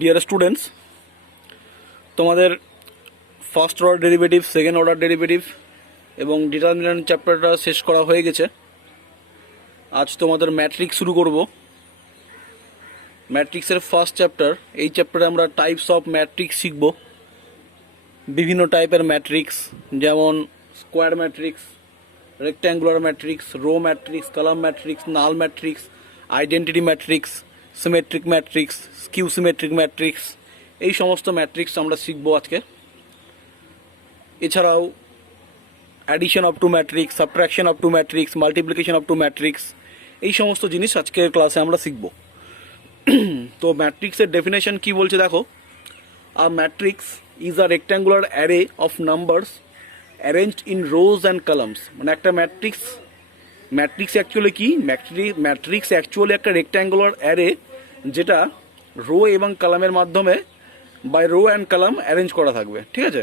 Dear students, তোমাদের first order derivative, second order derivative এবং determinant চ্যাপ্টারটা শেষ করা হয়ে গেছে। আজ তোমাদের ম্যাট্রিক্স শুরু করব। ম্যাট্রিক্সের ফার্স্ট চ্যাপ্টার। এই চ্যাপ্টারে আমরা টাইপস অফ ম্যাট্রিক্স শিখব। বিভিন্ন টাইপের ম্যাট্রিক্স, যেমন square matrix, rectangular matrix, row matrix, column matrix, null matrix, identity matrix, symmetric matrix, skew symmetric matrix, এই সমস্ত ম্যাট্রিক্স আমরা শিখবো আজকে। এছাড়াও addition of two matrix, subtraction of two matrix, multiplication of two matrix, এই সমস্ত জিনিস আজকের ক্লাসে আমরা শিখব। তো ম্যাট্রিক্সের ডেফিনেশন কি বলছে দেখো। A matrix is a rectangular array of numbers arranged in rows and columns. মানে একটা ম্যাট্রিক্স অ্যাকচুয়ালি কি? ম্যাট্রিক্স অ্যাকচুয়ালি একটা রেক্ট্যাঙ্গুলার অ্যারে, যেটা রো এবং কলামের মাধ্যমে by row and column arrange করা থাকবে। ঠিক আছে?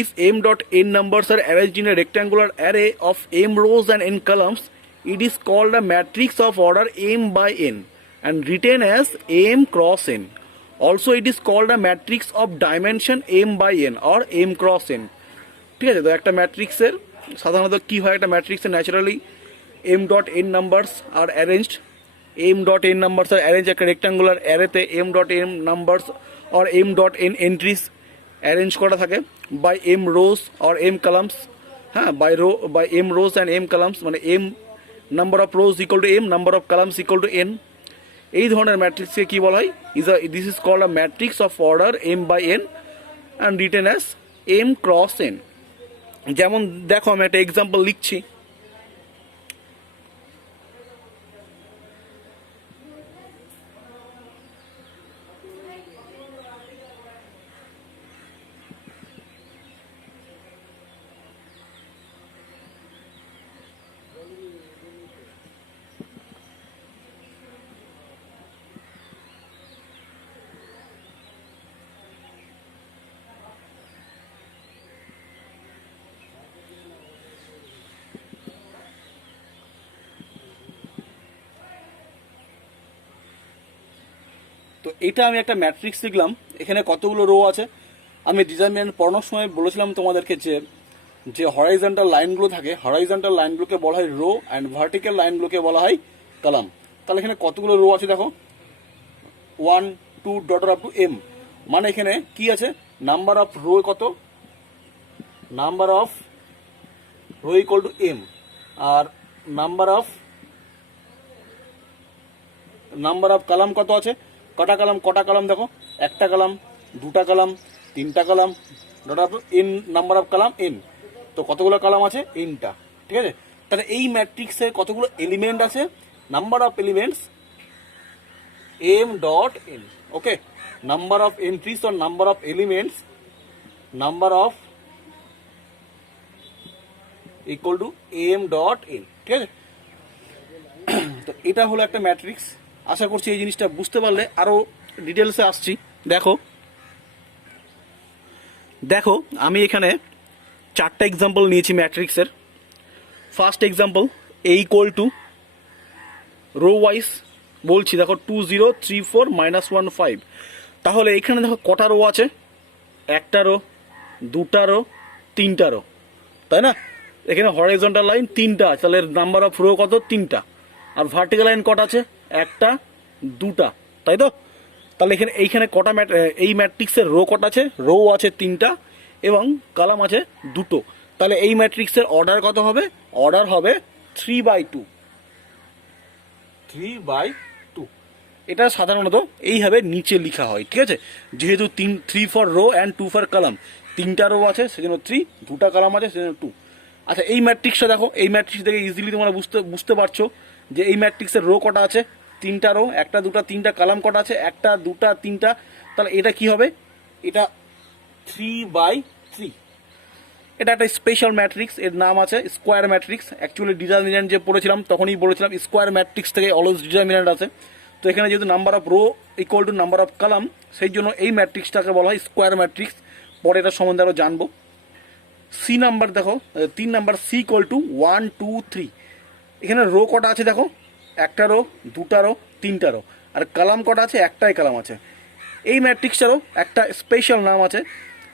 If m dot n numbers are arranged in a rectangular array of m rows and n columns, it is called a matrix of order m by n and written as m cross n. Also, it is called a matrix of dimension m by n or m cross n. ঠিক আছে? তো একটা ম্যাট্রিক্সের সাধারণত কি হয়, একটা ম্যাট্রিক্সে naturally m dot n numbers are arranged. m dot n numbers are arranged একটা রেক্ট্যাঙ্গুলার অ্যারেতে m dot n numbers or m dot n entries arrange করা থাকে by m rows or m columns. হ্যাঁ, by m rows and m columns, মানে m number of rows equal to m, number of columns equal to n. এই ধরনের ম্যাট্রিক্সকে কি বলা হয়? This is called a matrix of order m by n and written as m cross n. যেমন দেখো, আমি একটা এক্সাম্পল লিখছি। তো এটা আমি একটা ম্যাট্রিক্স লিখলাম। এখানে কতগুলো রো আছে? আমি ডিটারমিনেন্ট পড়ানোর সময় বলেছিলাম তোমাদেরকে যে হরাইজন্টাল লাইনগুলো থাকে, হরাইজন্টাল লাইনগুলোকে বলা হয় রো অ্যান্ড ভার্টিক্যাল লাইনগুলোকে বলা হয় কলাম। তাহলে এখানে কতগুলো রো আছে দেখো, 1 2 ডট আপ টু এম। মানে এখানে কি আছে? নাম্বার অফ রো কত? Number of row equal to m. আর নাম্বার অফ কলাম কত আছে? কটা কলাম দেখো, একটা কলাম, দুটা কলাম, তিনটা column, dot of N number of column N. তো কতগুলো কলাম আছে? এনটা। ঠিক আছে? তাহলে এই ম্যাট্রিক্সে কতগুলো এলিমেন্ট আছে? Number of elements m dot n. Okay, number of entries or number of elements, number of equal to m dot n. ঠিক আছে? তো এটা হলো একটা ম্যাট্রিক্স। আশা করছি এই জিনিসটা বুঝতে পারলে। আরো ডিটেলসে আসছি। দেখো আমি এখানে 4টা এক্সাম্পল নিয়েছি ম্যাট্রিক্সের। First example, A equal to rho wise বলছি। দেখো 2 0 3 4 -1 5। তাহলে এখানে দেখো কটা রো আছে? একটা রো, দুটা রো, তিনটা রো, তাই না? এখানে হরাইজন্টাল লাইন 3টা আছে, তাহলে নাম্বার অফ রো কত? 3টা। আর ভার্টিক্যাল লাইন কটা আছে? একটা, দুটা, তাই তো? তাহলে এইখানে কটা এই ম্যাট্রিক্সের রো কটা আছে? রো আছে 3টা এবং কলাম আছে 2টো। তাহলে এই ম্যাট্রিক্সের অর্ডার কত হবে? অর্ডার হবে 3/2। 3/2। এটা সাধারণত এইভাবে নিচে লেখা হয়। ঠিক আছে? যেহেতু 3 for rho and 2 for column, 3টা রো আছে সেজন্য 3, 2টা কলাম আছে সেজন্য 2। আচ্ছা, এই ম্যাট্রিক্সটা দেখো, এই ম্যাট্রিক্স থেকে ইজিলি তোমরা বুঝতে পারছো যে এই ম্যাট্রিক্সের রো কটা আছে? 3টা রো, একটা, দুটা, তিনটা, কলাম কটা আছে? একটা, দুটা, তিনটা। তাহলে এটা কি হবে? এটা 3/3। এটা একটা স্পেশাল ম্যাট্রিক্স, এর নাম আছে স্কোয়ার ম্যাট্রিক্স। অ্যাকচুয়ালি ডিটারমিনেন্ট যে পড়েছিলাম তখনই বলেছিলাম স্কোয়ার ম্যাট্রিক্স থেকে অলওয়েজ ডিটারমিনেন্ট আছে। তো এখানে যেহেতু number of row equal two number of column, সেই জন্য এই ম্যাট্রিক্সটাকে বলা হয় স্কোয়ার ম্যাট্রিক্স। পরে এটা সম্বন্ধে আরও জানবো। সি নাম্বার দেখো, 3 নাম্বার, সি ইকুয়াল টু 1 2 3। এখানে রো কটা আছে দেখো? একটা রো, দুটা রো, তিনটা রো, আর কলাম কটা আছে, একটাই কলাম আছে। এই ম্যাট্রিক্সটারও একটা স্পেশাল নাম আছে,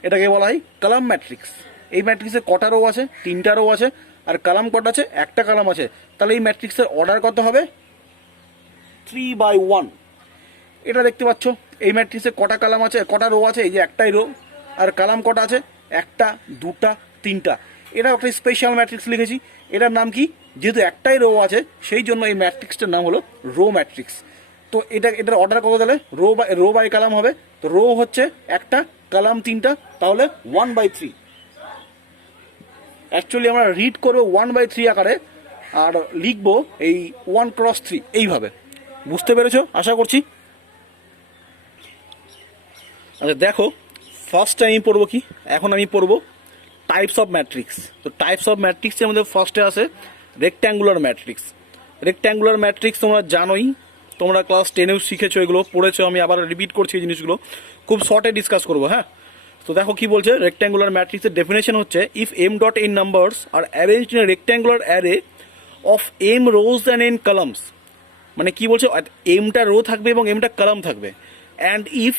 এটাকে বলা হয় কলাম ম্যাট্রিক্স। এই ম্যাট্রিক্সে কটা রো আছে, তিনটা রো আছে, আর কলাম কটা আছে, একটা কলাম আছে। তাহলে এই ম্যাট্রিক্সের অর্ডার কত হবে? 3/1। এটা দেখতে পাচ্ছ, এই ম্যাট্রিক্সে কটা কলাম আছে, কটা রো আছে, এই যে একটাই রো, আর কলাম কটা আছে, একটা, দুটা, তিনটা। এটা একটা স্পেশাল ম্যাট্রিক্স লিখেছি। এটার নাম কি? যেহেতু একটাই রো আছে সেই জন্য এই ম্যাট্রিক্সটার নাম হলো রো ম্যাট্রিক্স। তো এটার অর্ডার কত তাহলে? রো বাই কলাম হবে। তো রো হচ্ছে একটা, কলাম তিনটা, তাহলে 1/3। অ্যাকচুয়ালি আমরা রিড করবো 1/3 আকারে, আর লিখবো এই 1×3 এইভাবে। বুঝতে পেরেছো আশা করছি। আচ্ছা দেখো, ফার্স্ট আমি পড়বো কি, এখন আমি পড়বো টাইপস অফ ম্যাট্রিক্স। তো টাইপস অফ ম্যাট্রিক্সের মধ্যে ফার্স্টে আছে রেক্ট্যাঙ্গুলার ম্যাট্রিক্স। রেক্ট্যাঙ্গুলার ম্যাট্রিক্স তোমরা জানোই, তোমরা ক্লাস 10-এও শিখেছো, এগুলো পড়েছো, আমি আবার রিপিট করছি এই জিনিসগুলো, খুব শর্টে ডিসকাস করবো। হ্যাঁ, তো দেখো কি বলছে, রেক্ট্যাঙ্গুলার ম্যাট্রিক্সের ডেফিনেশন হচ্ছে if m dot n numbers আর arranged in a rectangular array of m rows and n columns. মানে কি বলছে, এমটা রো থাকবে এবং এমটা কলাম থাকবে, and if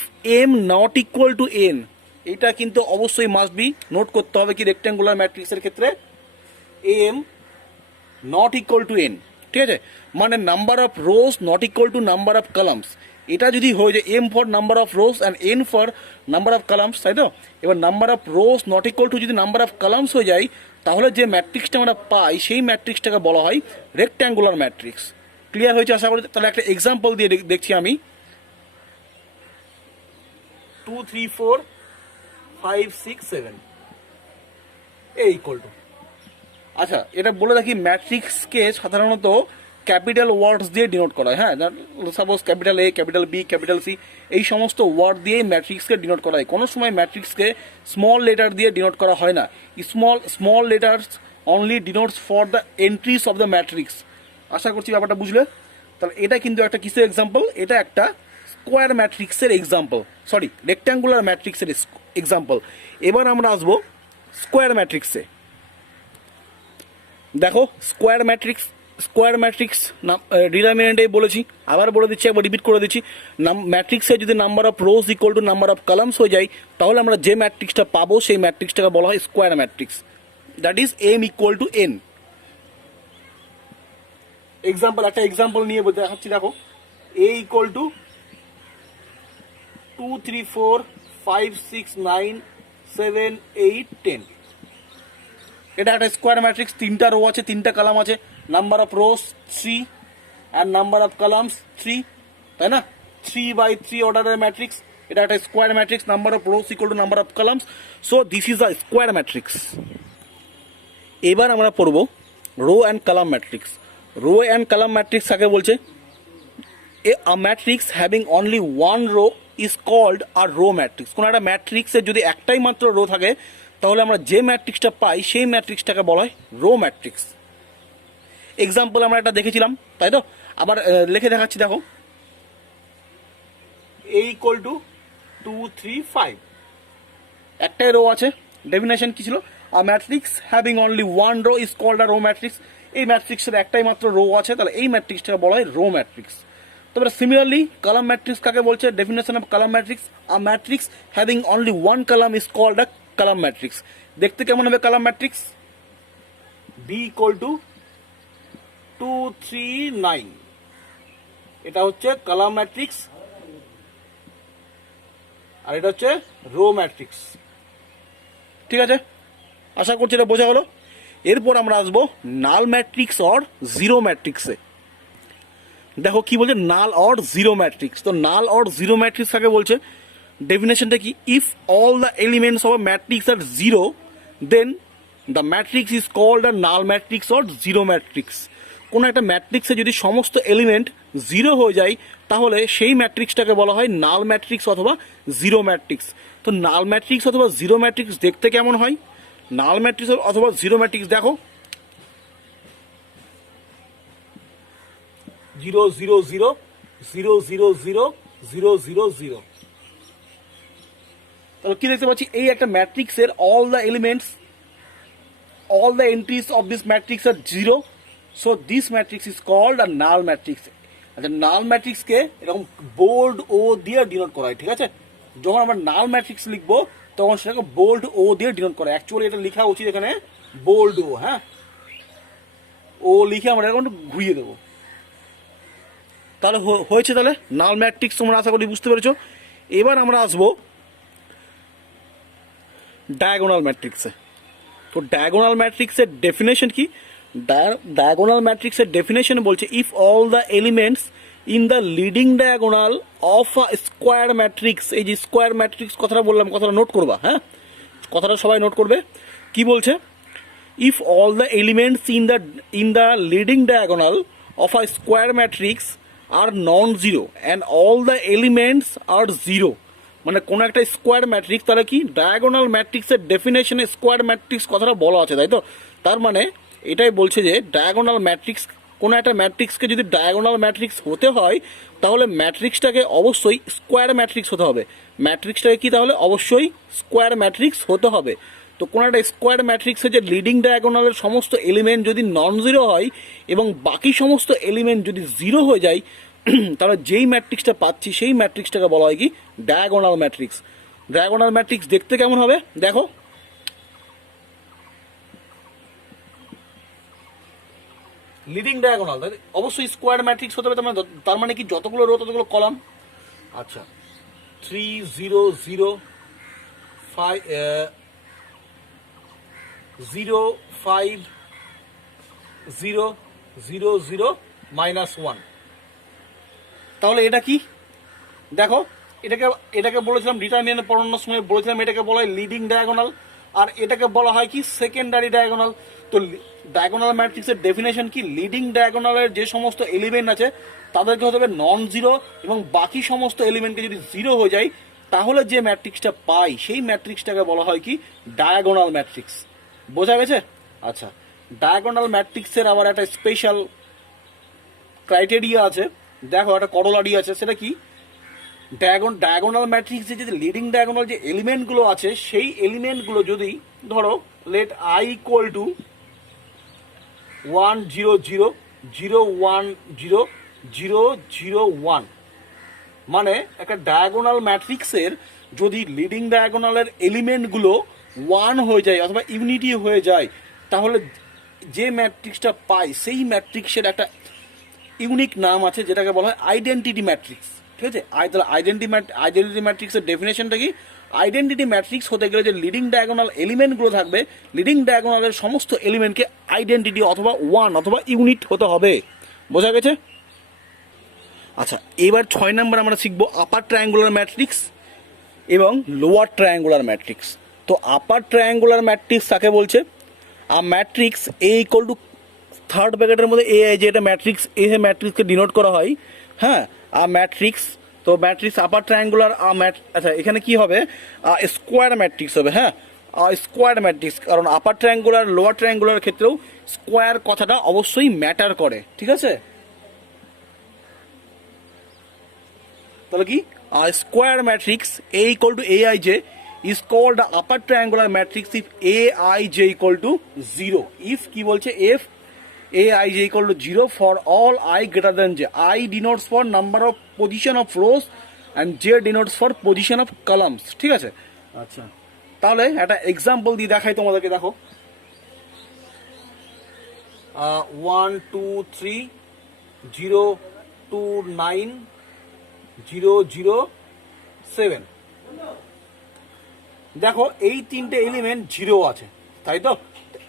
m not equal to n, এটা কিন্তু অবশ্যই মাস্ট বি নোট করতে হবে কি রেক্ট্যাঙ্গুলার ম্যাট্রিক্সের ক্ষেত্রে m not equal to n, ঠিক আছে? মানে number of rose not equal two number of columns. এটা যদি হয়ে যায় m for number of rows and n for number of columns, তাই তো? এবার number of rose not equal two যদি নাম্বার অফ কলামস হয়ে যায়, তাহলে যে ম্যাট্রিক্সটা আমরা পাই সেই ম্যাট্রিক্সটাকে বলা হয় রেক্ট্যাঙ্গুলার ম্যাট্রিক্স। ক্লিয়ার হয়েছে আশা করি। তাহলে একটা এক্সাম্পল দিয়ে দেখছি আমি। 2 3 4 5 6 7 এই ইকুয়াল টু। আচ্ছা, এটা বলে রাখি, ম্যাট্রিক্সকে সাধারণত ক্যাপিটাল ওয়ার্ডস দিয়ে ডিনোট করা হয়। হ্যাঁ, suppose capital A, capital B, capital C, এই সমস্ত ওয়ার্ড দিয়ে ম্যাট্রিক্সকে ডিনোট করা হয়। কোনো সময় ম্যাট্রিক্সকে স্মল লেটার দিয়ে ডিনোট করা হয় না। Small letters only denotes for the entries of the matrix. আশা করছি ব্যাপারটা বুঝলে। তাহলে এটা কিন্তু একটা কিসের এক্সাম্পল? এটা একটা স্কোয়ার ম্যাট্রিক্সের এক্সাম্পল, সরি রেক্ট্যাঙ্গুলার ম্যাট্রিক্সের এক্সাম্পল। এবার আমরা আসবো স্কোয়ার ম্যাট্রিক্সে। দেখো স্কোয়ার ম্যাট্রিক্স ডিটারমিনেন্টেই বলেছি, আবার বলে দিচ্ছি, একবার রিপিট করে দিচ্ছি। ম্যাট্রিক্সে যদি number of rows equal two number of columns হয়ে যায়, তাহলে আমরা যে ম্যাট্রিক্সটা পাবো সেই ম্যাট্রিক্সটাকে বলা হয় square matrix, that is m equal to n। Example, একটা এক্সাম্পল নিয়ে দেখাচ্ছি। দেখো a ইকুয়াল টু 2 3 4 5 6 9 7 8 10। এটা একটা স্কোয়ার ম্যাট্রিক্স, তিনটা রো আছে, তিনটা কলাম আছে, number of rose 3 and number of columns 3, তাই না? 3/3 অর্ডারের ম্যাট্রিক্স। এটা একটা square matrix, number of rows equal two number of columns. So this is a square matrix. এবার আমরা পড়ব rho and column matrix. Rho and column matrix কাকে বলছে? a matrix having only one row is called a row matrix। কোনো একটা ম্যাট্রিক্সের যদি একটাই মাত্র রো থাকে, তাহলে আমরা যে ম্যাট্রিক্সটা পাই সেই ম্যাট্রিক্সটাকে বলা হয় রো ম্যাট্রিক্স। এক্সাম্পল আমরা একটা দেখেছিলাম, তাই তো? আবার লিখে দেখাচ্ছি। দেখো a ইকুয়াল টু 2 3 5, একটাই রো আছে। ডেফিনেশন কি ছিল? A matrix having only one row is called a row matrix. এই ম্যাট্রিক্সের একটাই মাত্র রো আছে, তাহলে এই ম্যাট্রিক্সটাকে বলা হয় রো ম্যাট্রিক্স। তারপরে সিমিলারলি কলাম ম্যাট্রিক্স কাকে বলছে? Definition of column matrix, a matrix having only one column is called a column matrix. দেখতে কেমন হবে column matrix? b equal to 2 3 9, এটা হচ্ছে কলাম ম্যাট্রিক্স, আর এটা হচ্ছে রো ম্যাট্রিক্স। ঠিক আছে, আশা করছি এটা বোঝা হলো। এরপর আমরা আসবো নাল ম্যাট্রিক্স অর জিরো ম্যাট্রিক্সে। দেখো কি বলছে, নাল অর জিরো ম্যাট্রিক্স। তো নাল অর জিরো ম্যাট্রিক্স কাকে বলছে? ডেফিনেশনটা কি? If all the elements of a matrix are zero, then the matrix is called a null matrix or zero matrix. কোনো একটা ম্যাট্রিক্সে যদি সমস্ত এলিমেন্ট জিরো হয়ে যায়, তাহলে সেই ম্যাট্রিক্সটাকে বলা হয় নাল ম্যাট্রিক্স অথবা জিরো ম্যাট্রিক্স। তো নাল ম্যাট্রিক্স অথবা জিরো ম্যাট্রিক্স দেখতে কেমন হয়? নাল ম্যাট্রিক্স অথবা জিরো ম্যাট্রিক্স দেখো 0 0 0 0 0 0 0 0 0। তাহলে কি দেখতে পাচ্ছি? এই একটা ম্যাট্রিক্সের all the elements, all the entries of this matrix are 0, so this matrix is called a null matrix। আচ্ছা, নাল ম্যাট্রিক্সকে এরকম বোল্ড ও দিয়ে ডিনোট করা হয়, ঠিক আছে? যখন আমরা নাল ম্যাট্রিক্স লিখবো তখন সেটাকে বোল্ড ও দিয়ে ডিনোট করা হয়। অ্যাকচুয়ালি এটা লেখা উচিত এখানে বোল্ড ও, হ্যাঁ, ও লিখে আমরা এখন ঘুরিয়ে দেবো। তাহলে হয়েছে। তাহলে নাল ম্যাট্রিক্স তোমরা আশা করি বুঝতে পেরেছো। এবার আমরা আসবো ডায়াগোনাল ম্যাট্রিক্সে। তো ডায়াগোনাল ম্যাট্রিক্সের ডেফিনেশন কি? ডায়াগোনাল ম্যাট্রিক্সের ডেফিনেশন বলছে if all the elements in the leading diagonal of a square matrix, এই যে স্কোয়ার ম্যাট্রিক্স কথাটা বললাম, কথাটা নোট করবা, হ্যাঁ, কথাটা সবাই নোট করবে। কি বলছে? if all the elements in the leading diagonal of a square matrix are non-zero and all the elements are zero, মানে কোন একটা স্কোয়ার ম্যাট্রিক্স, তাহলে কি ডায়াগোনাল ম্যাট্রিক্সের ডেফিনেশনে স্কোয়ার ম্যাট্রিক্স কথাটা বলা আছে, তাই তো? তার মানে এটাই বলছে যে ডায়াগোনাল ম্যাট্রিক্স, কোনো একটা ম্যাট্রিক্সকে যদি ডায়াগোনাল ম্যাট্রিক্স হতে হয় তাহলে ম্যাট্রিক্সটাকে অবশ্যই স্কোয়ার ম্যাট্রিক্স হতে হবে। ম্যাট্রিক্সটাকে কি তাহলে অবশ্যই স্কোয়ার ম্যাট্রিক্স হতে হবে। তো কোনো একটা স্কোয়ার ম্যাট্রিক্সের যে লিডিং ডায়াগোনালের সমস্ত এলিমেন্ট যদি নন জিরো হয় এবং বাকি সমস্ত এলিমেন্ট যদি জিরো হয়ে যায় তাহলে যেই ম্যাট্রিক্সটা পাচ্ছি সেই ম্যাট্রিক্সটাকে বলা হয় কি ডায়াগোনাল ম্যাট্রিক্স। ডায়াগোনাল ম্যাট্রিক্স দেখতে কেমন হবে দেখো। লিডিং ডায়াগোনাল অবশ্যই স্কোয়ার ম্যাট্রিক্স হতে হবে, তার মানে কি যতগুলো রো ততগুলো কলাম। আচ্ছা, 3 0 0 5 0 5 0 0 0 -1। তাহলে এটা কি দেখো, এটাকে বলেছিলাম ডিটারমিনেন্ট পড়ানোর সময় বলেছিলাম এটাকে বলা হয় লিডিং ডায়াগোনাল, আর এটাকে বলা হয় কি সেকেন্ডারি ডায়াগোনাল। তো ডায়াগোনাল ম্যাট্রিক্সের ডেফিনেশন কি? লিডিং ডায়াগোনালের যে সমস্ত এলিমেন্ট আছে তাদেরকে হতে হবে নন জিরো এবং বাকি সমস্ত এলিমেন্টকে যদি জিরো হয়ে যায় তাহলে যে ম্যাট্রিক্সটা পাই সেই ম্যাট্রিক্সটাকে বলা হয় কি ডায়াগোনাল ম্যাট্রিক্স। বোঝা গেছে? আচ্ছা, ডায়াগোনাল ম্যাট্রিক্সের আবার একটা স্পেশাল ক্রাইটেরিয়া আছে, দেখো একটা করোলারি আছে, সেটা কি? ডায়াগোনাল ম্যাট্রিক্সে যে লিডিং ডায়াগোনাল যে এলিমেন্টগুলো আছে সেই এলিমেন্টগুলো যদি ধরো লেট আই ইকুয়াল টু 1 0 0 0 1 0 0 0 1, মানে একটা ডায়াগোনাল ম্যাট্রিক্সের যদি লিডিং ডায়াগোনালের এলিমেন্টগুলো 1 হয়ে যায় অথবা ইউনিটি হয়ে যায় তাহলে যে ম্যাট্রিক্সটা পাই সেই ম্যাট্রিক্সের একটা ইউনিক নাম আছে যেটাকে বলা হয় আইডেন্টিটি ম্যাট্রিক্স। ঠিক আছে? তাহলে আইডেন্টিটি ম্যাট্রিক্সের ডেফিনেশনটা কি? আইডেন্টিটি ম্যাট্রিক্স হতে গেলে যে লিডিং ডায়াগোনাল এলিমেন্টগুলো থাকবে লিডিং ডায়াগোনালের সমস্ত এলিমেন্টকে আইডেন্টিটি অথবা 1 অথবা ইউনিট হতে হবে। বোঝা গেছে? আচ্ছা, এবার 6 নম্বর আমরা শিখবো আপার ট্রায়াঙ্গুলার ম্যাট্রিক্স এবং লোয়ার ট্রায়াঙ্গুলার ম্যাট্রিক্স। তো আপার ট্রায়াঙ্গুলার ম্যাট্রিক্স কাকে বলছে? A matrix A equal to third ব্র্যাকেটের মধ্যে এ যে এটা ম্যাট্রিক্স, এ ম্যাট্রিক্সকে ডিনোট করা হয়, হ্যাঁ, আ ম্যাট্রিক্স। তো ম্যাট্রিক্স আপার ট্রায়াঙ্গুলার আচ্ছা এখানে কি হবে? স্কোয়ার ম্যাট্রিক্স হবে, হ্যাঁ, স্কোয়ার ম্যাট্রিক্স, কারণ আপার ট্রায়াঙ্গুলার লোয়ার ট্রায়াঙ্গুলার ক্ষেত্রেও স্কোয়ার কথাটা অবশ্যই ম্যাটার করে। ঠিক আছে? তাহলে কি square matrix A equal to a i j is called upper triangular matrix if a i j equal to 0। If কি বলছে? If a i j equal to 0 for all i greater than j. I denotes for number of position of rows and j denotes for position of columns. ঠিক আছে? আচ্ছা, তাহলে একটা example দিয়ে দেখাই তোমাদেরকে। দেখো 1 2 3 0 2 9 0 0 7। দেখো এই তিনটে এলিমেন্ট 0 আছে, তাই তো?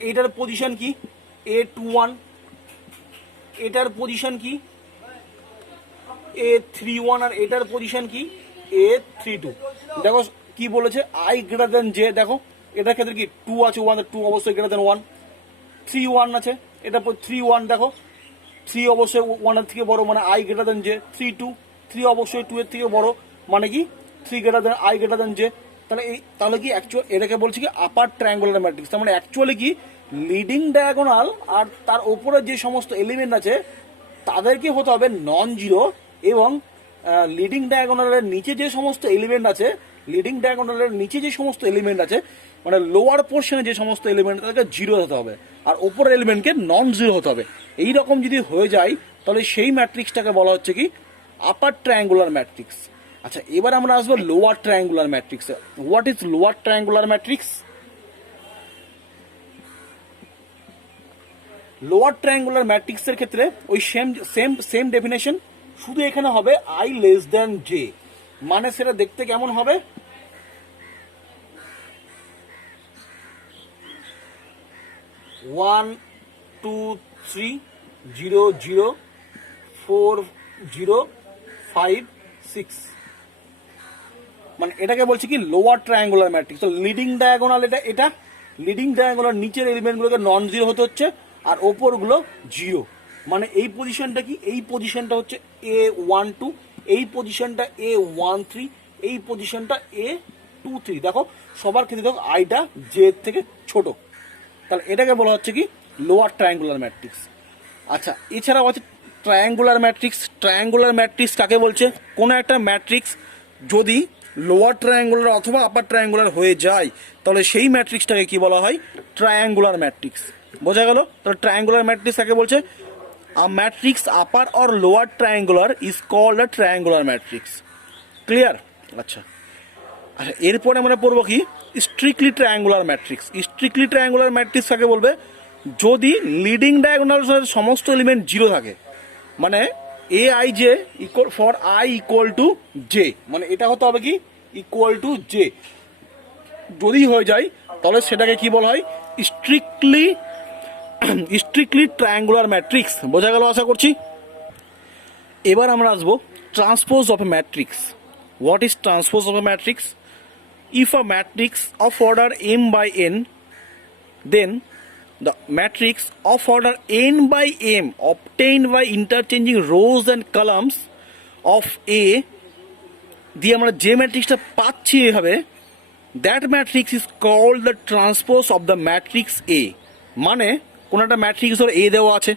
এইটার পজিশন কি? A21। এটার পজিশন কি? A31। আর এটার পজিশন কি? A32। দেখো কি বলেছে? I greater than J. দেখো এটার ক্ষেত্রে কি 2 আছে, 1 2 অবশ্যই গ্রেটার দেন 1। 3 1 আছে, এটা 3 1। দেখো 3 অবশ্যই 1 এর থেকে বড়, মানে আই গ্রেটার দেন জে। 3 2, 3 অবশ্যই 2 এর থেকে বড়, মানে কি 3 greater than i greater than j. তাহলে কি অ্যাকচুয়াল এটাকে বলছি কি আপার ট্রায়াঙ্গুলার ম্যাট্রিক্স। তার মানে অ্যাকচুয়ালি কি লিডিং ডায়াগোনাল আর তার উপরে যে সমস্ত এলিমেন্ট আছে তাদেরকে হতে হবে নন জিরো, এবং লিডিং ডায়াগোনালের নিচে যে সমস্ত এলিমেন্ট আছে লিডিং ডায়াগোনালের নিচে যে সমস্ত এলিমেন্ট আছে মানে লোয়ার পোর্শনে যে সমস্ত এলিমেন্ট তাদেরকে জিরো হতে হবে আর ওপরের এলিমেন্টকে নন জিরো হতে হবে। এই রকম যদি হয়ে যায় তাহলে সেই ম্যাট্রিক্সটাকে বলা হচ্ছে কি আপার ট্রায়াঙ্গুলার ম্যাট্রিক্স। আচ্ছা, এবার আমরা আসবো লোয়ার ট্রায়াঙ্গুলার ম্যাট্রিক্সে। What is lower triangular matrix? Lower triangular ম্যাট্রিক্সের ক্ষেত্রে ওই সেম ডেফিনেশন, শুধু এখানে হবে আই লেস দ্যান জে। মানে সেটা দেখতে কেমন হবে? 1 2 3 0 0 4 0 5 6, মানে এটাকে বলছি কি লোয়ার ট্রায়াঙ্গুলার ম্যাট্রিক্স। তো লিডিং ডায়াগোনাল এটা লিডিং ডায়াগোনাল নিচের এলিমেন্টগুলোকে নন জিরো হতে হচ্ছে আর ওপরগুলো জিরো। মানে এই পজিশনটা কি, এই পজিশনটা হচ্ছে A12, এই পজিশনটা A13, এই পজিশনটা A23। দেখো সবার ক্ষেত্রে দেখো আইটা জে থেকে ছোট, তাহলে এটাকে বলা হচ্ছে কি লোয়ার ট্রায়াঙ্গুলার ম্যাট্রিক্স। আচ্ছা, এছাড়াও আছে ট্রায়াঙ্গুলার ম্যাট্রিক্স। ট্রায়াঙ্গুলার ম্যাট্রিক্স কাকে বলছে? কোনো একটা ম্যাট্রিক্স যদি লোয়ার ট্রায়াঙ্গুলার অথবা আপার ট্রায়াঙ্গুলার হয়ে যায় তাহলে সেই ম্যাট্রিক্সটাকে কি বলা হয়? Triangular matrix. বোঝা গেল? তাহলে ট্রায়াঙ্গুলার ম্যাট্রিক্স কাকে বলছে? A matrix upper or lower triangular is called a triangular matrix. Clear? আচ্ছা আচ্ছা, এরপরে আমরা পড়বো কি strictly triangular matrix. Strictly triangular matrix কাকে বলবে? যদি লিডিং ডায়াগোনাল সমস্ত এলিমেন্ট জিরো থাকে, মানে a i j equal for i equal to j, মানে এটা হতে হবে কি ইকুয়াল টু জে। যদি হয়ে যায় তাহলে সেটাকে কি বলা হয়? Strictly triangular matrix. বোঝা গেল আশা করছি। এবার আমরা আসবো transpose of a matrix. What is transpose of a matrix? If a matrix of order m by n, then the matrix of order n by m obtained by interchanging rows and columns of A দিয়ে আমরা যে ম্যাট্রিক্সটা পাচ্ছি এভাবে, that matrix is called the transpose of the matrix A. মানে কোনো একটা matrix ধরো এ দেওয়া আছে,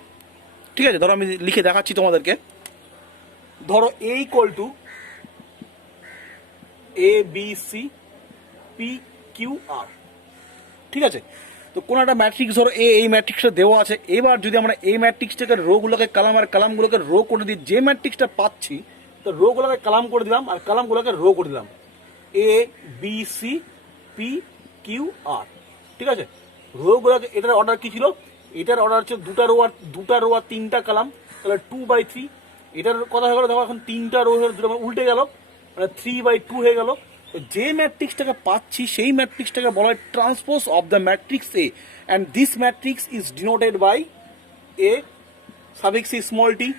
ঠিক আছে? ধরো আমি লিখে দেখাচ্ছি তোমাদেরকে। ধরো A equal to a b c p q r, ঠিক আছে? তো কোনো একটা ম্যাট্রিক্স ধরো এই ম্যাট্রিক্সটা দেওয়া আছে। এবার যদি আমরা এই ম্যাট্রিক্সটাকে রোগুলোকে কালাম আর কালামগুলোকে রো করে দিই, যে ম্যাট্রিক্সটা পাচ্ছি তো রোগুলোকে কালাম করে দিলাম আর কালামগুলোকে রো করে দিলাম, এ b c p q r, ঠিক আছে? রোগুলোকে, এটার অর্ডার কি ছিল? এটার অর্ডার হচ্ছে দুটা রো আর তিনটা কালাম, তাহলে 2/3। এটার কথা হয়ে গেল, দেখো এখন তিনটা রো উল্টে গেল, মানে 3/2 হয়ে গেল। যে ম্যাট্রিক্সটাকে পাচ্ছি সেই ম্যাট্রিক্সটাকে বলা হয় transpose of the matrix A, and this matrix is denoted by a suffix a small t,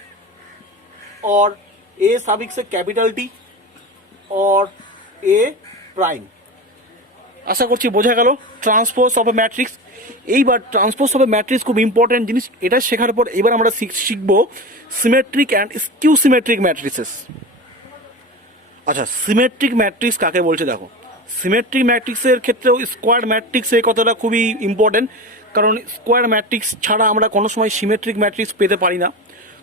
or a suffix a capital T, or a prime। আশা করছি বোঝা গেল ট্রান্সপোজ অফ এ ম্যাট্রিক্স। এইবার ট্রান্সপোজ অফ এ ম্যাট্রিক্স খুব important জিনিস, এটা শেখার পর এবার আমরা শিখবো symmetric and skew symmetric matrices. আচ্ছা, সিমেট্রিক ম্যাট্রিক্স কাকে বলছে দেখো। সিমেট্রিক ম্যাট্রিক্সের ক্ষেত্রেও স্কোয়ার ম্যাট্রিক্স এই কথাটা খুবই ইম্পর্টেন্ট, কারণ স্কোয়ার ম্যাট্রিক্স ছাড়া আমরা কোনো সময় সিমেট্রিক ম্যাট্রিক্স পেতে পারি না।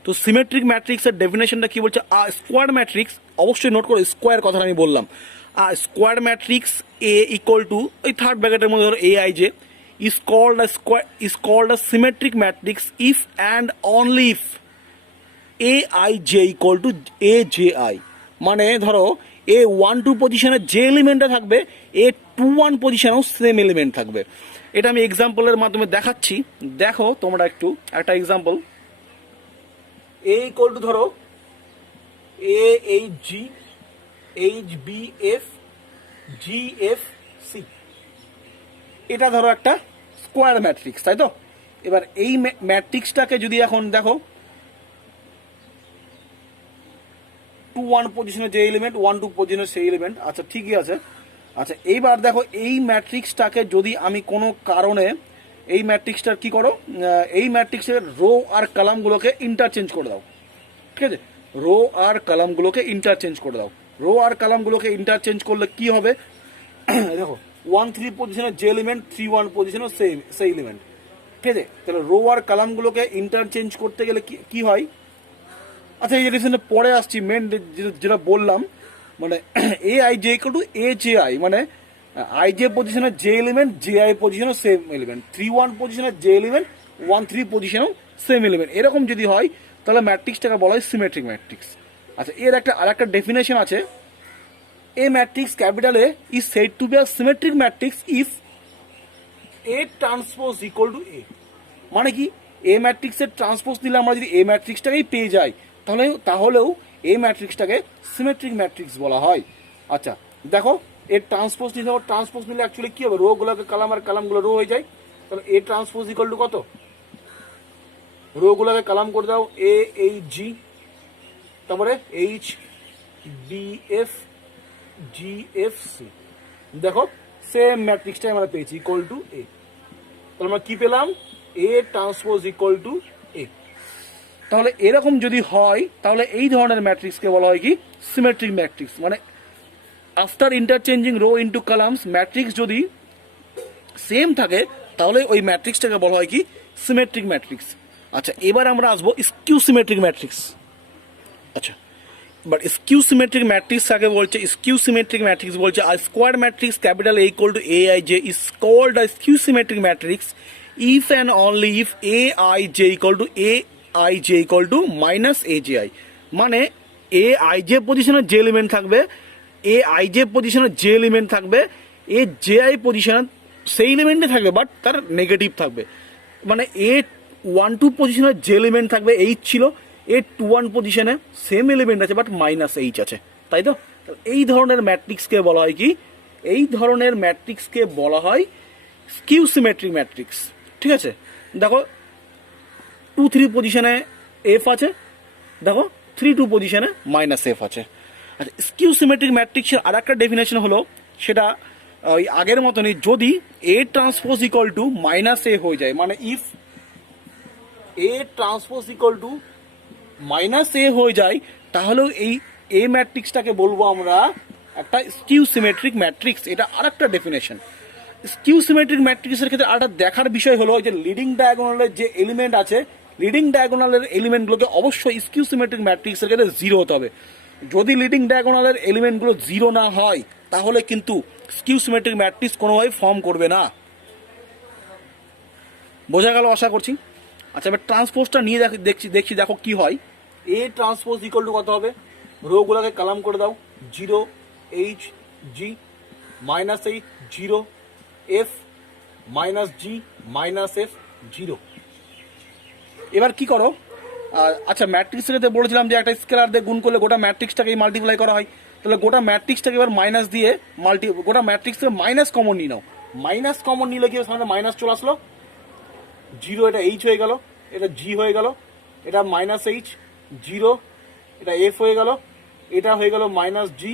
তো সিমেট্রিক ম্যাট্রিক্সের ডেফিনেশনটা কি বলছে? স্কোয়ার ম্যাট্রিক্স, অবশ্যই নোট করো স্কোয়ার কথাটা আমি বললাম। Square matrix A equal two ওই থার্ড ব্র্যাকেটের মধ্যে ধরো এ i J is called a symmetric matrix if and only if A i j equal to a j i. মানে ধরো A12 পজিশনে যে এলিমেন্টটা থাকবে A21 পজিশনেও সেম এলিমেন্ট থাকবে। এটা আমি এক্সাম্পলের মাধ্যমে দেখাচ্ছি, দেখো তোমরা একটু একটা এক্সাম্পল। এ ইকুয়াল টু ধরো a h g, h b f, g f c, এটা ধরো একটা স্কোয়ার ম্যাট্রিক্স, তাই তো? এবার এই ম্যাট্রিক্সটাকে যদি এখন দেখো 2-1 পজিশনে যে এলিমেন্ট, 1-2 পজিশনে সেই এলিমেন্ট, আচ্ছা ঠিকই আছে। আচ্ছা এইবার দেখো এই ম্যাট্রিক্সটাকে যদি আমি কোনো কারণে এই ম্যাট্রিক্সটার কি করো, এই ম্যাট্রিক্সের রো আর কলামগুলোকে ইন্টারচেঞ্জ করে দাও, ঠিক আছে? রো আর কলামগুলোকে ইন্টারচেঞ্জ করে দাও। রো আর কলামগুলোকে ইন্টারচেঞ্জ করলে কি হবে? দেখো 1-3 পজিশনে যে এলিমেন্ট, 3-1 পজিশনে সেই এলিমেন্ট, ঠিক আছে? তাহলে রো আর কলামগুলোকে ইন্টারচেঞ্জ করতে গেলে কি হয়? আচ্ছা এই রিলেশনে পরে আসছি, মেন যেটা বললাম, মানে a i j equal to a j i, মানে আই জে পজিশনের যে এলিমেন্ট জে আই পজিশনেও সেম এলিমেন্ট, 3-1 পজিশনের যে এলিমেন্ট 1-3 পজিশনেও সেম এলিমেন্ট। এরকম যদি হয় তাহলে ম্যাট্রিক্সটাকে বলা হয় সিমেট্রিক ম্যাট্রিক্স। আচ্ছা, এর আরেকটা ডেফিনেশন আছে, a matrix capital A is said to be a symmetric matrix if A transpose equal to A. মানে কি, এ ম্যাট্রিক্সের ট্রান্সপোজ দিলে আমরা যদি এ ম্যাট্রিক্সটাকেই পেয়ে যাই তাহলেও এ ম্যাট্রিক্সটাকে সিমেট্রিক ম্যাট্রিক্স বলা হয়। আচ্ছা দেখো, এর ট্রান্সপোজ নিলে অ্যাকচুয়ালি কি হবে, রো গুলোকে কালাম আর কালামগুলো রো হয়ে যায়। তাহলে এ ট্রান্সপোজ ইকুয়াল টু কত, রো গুলোকে কালাম করে দাও, এ এইচ জি, তারপরে h d f g f c. দেখো সেম ম্যাট্রিক্সটাই আমরা পেয়েছি ইকুয়াল টু এ। তাহলে আমরা কি পেলাম, A transpose equal to A. তাহলে এরকম যদি হয় তাহলে এই ধরনের ম্যাট্রিক্সকে বলা হয় কি সিমেট্রিক ম্যাট্রিক্স। মানে after interchanging row into columns matrix যদি সেম থাকে তাহলে ওই ম্যাট্রিক্সটাকে বলা হয় কি সিমেট্রিক ম্যাট্রিক্স। আচ্ছা, এবার আমরা আসবো স্কিউ সিমেট্রিক ম্যাট্রিক্স। আচ্ছা, বাট স্কিউ সিমেট্রিক ম্যাট্রিক্স আগে বলছে, স্কিউ সিমেট্রিক ম্যাট্রিক্স বলছে a square matrix capital A equal to a i j is called a skew symmetric matrix if and only if a i j equal to a i j equal to minus a j i. মানে a i j পজিশনের যে element থাকবে, এ i j পজিশনের যে element থাকবে, এ j I পজিশনের সেই এলিমেন্টে থাকবে বাট তার নেগেটিভ থাকবে। মানে এ 1 2 পজিশনের যে এলিমেন্ট থাকবে এইচ ছিল, এ 2 1 পজিশনে সেম এলিমেন্ট আছে বাট মাইনাস এইচ আছে, তাই তো? এই ধরনের ম্যাট্রিক্সকে বলা হয় কি, এই ধরনের ম্যাট্রিক্সকে বলা হয় স্কিউ সিমেট্রিক ম্যাট্রিক্স। ঠিক আছে, দেখো 2 3 পজিশনে এফ আছে, দেখো 3 2 পজিশনে মাইনাস এফ আছে। আচ্ছা, স্কিউ সিমেট্রিক ম্যাট্রিক্সের আর একটা ডেফিনেশন হলো, সেটা ওই আগের মতনই, যদি A transpose equal to minus A হয়ে যায়, মানে if A transpose equal to minus A হয়ে যায় তাহলেও এই এ ম্যাট্রিক্সটাকে বলবো আমরা একটা স্কিউ সিমেট্রিক ম্যাট্রিক্স। এটা আর একটা ডেফিনেশন। স্কিউ সিমেট্রিক ম্যাট্রিক্সের ক্ষেত্রে আর একটা দেখার বিষয় হলো যে লিডিং ডায়াগোনালের যে এলিমেন্ট আছে, লিডিং ডায়াগোনালের এলিমেন্টগুলোকে অবশ্যই স্কিউ সিমেট্রিক ম্যাট্রিক্সের ক্ষেত্রে জিরো হতে হবে। যদি লিডিং ডায়াগোনালের এলিমেন্টগুলো জিরো না হয় তাহলে কিন্তু স্কিউ সিমেট্রিক ম্যাট্রিক্স কোনোভাবে ফর্ম করবে না। বোঝা গেল আশা করছি। আচ্ছা, এবার ট্রান্সপোজটা নিয়ে দেখছি দেখো কি হয়। এ ট্রান্সপোজ ইকুয়াল টু কত হবে, রোগুলোকে কালাম করে দাও, 0 h g minus h 0 f minus g minus f 0। এবার কি করো, আচ্ছা ম্যাট্রিক্সটাকে বলেছিলাম যে একটা স্কেলার দিয়ে গুণ করলে গোটা ম্যাট্রিক্সটাকে মাল্টিপ্লাই করা হয়। তাহলে গোটা ম্যাট্রিক্সটাকে এবার মাইনাস দিয়ে গোটা ম্যাট্রিক্স থেকে মাইনাস কমন নিয়ে নাও। মাইনাস কমন নিলে কি সামনে মাইনাস চলে আসলো, 0 এটা এইচ হয়ে গেল, এটা জি হয়ে গেল, এটা মাইনাস এইচ 0, এটা এফ হয়ে গেল, এটা হয়ে গেল মাইনাস জি,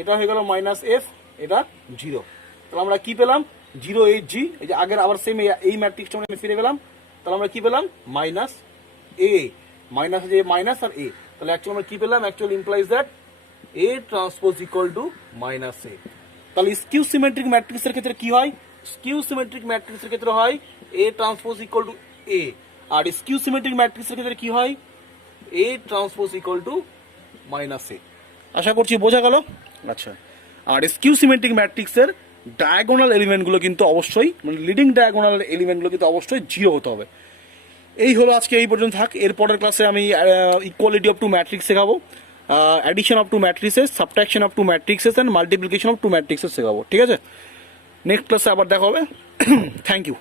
এটা হয়ে গেল মাইনাস এফ, এটা 0। তাহলে আমরা কি পেলাম, 0 8 জি, এই যে আগের আবার সেম এই ম্যাট্রিক্সটা আমরা ফিরে পেলাম। তাহলে আমরা কি পেলাম, মাইনাস এ, মাইনাস যে মাইনাস আর এ। তাহলে অ্যাকচুয়ালি আমরা কি পেলাম, actually implies that A transpose equal to minus A. তাহলে স্কিউ সিমেট্রিক ম্যাট্রিক্সের ক্ষেত্রে কি হয়, স্কিউ সিমেট্রিক ম্যাট্রিক্সের ক্ষেত্রে হয় A transpose equal to A, আর স্কিউ সিমেট্রিক ম্যাট্রিক্সের ক্ষেত্রে কি হয়, A transpose equal to minus A. আশা করছি বোঝা গেল। আচ্ছা, আর স্কিউ সিমেট্রিক ম্যাট্রিক্সের ডায়াগোনাল এলিমেন্টগুলো কিন্তু অবশ্যই, মানে লিডিং ডায়াগোনাল এলিমেন্টগুলো কিন্তু অবশ্যই 0 হতে হবে। এই হলো আজকে এই পর্যন্ত থাক। এরপরের ক্লাসে আমি ইকুয়ালিটি অফ টু ম্যাট্রিক্স শেখাবো, addition of two matrices, subtraction of two matrices and multiplication of two matrices শেখাবো। ঠিক আছে, নেক্সট ক্লাসে আবার দেখা হবে। Thank you.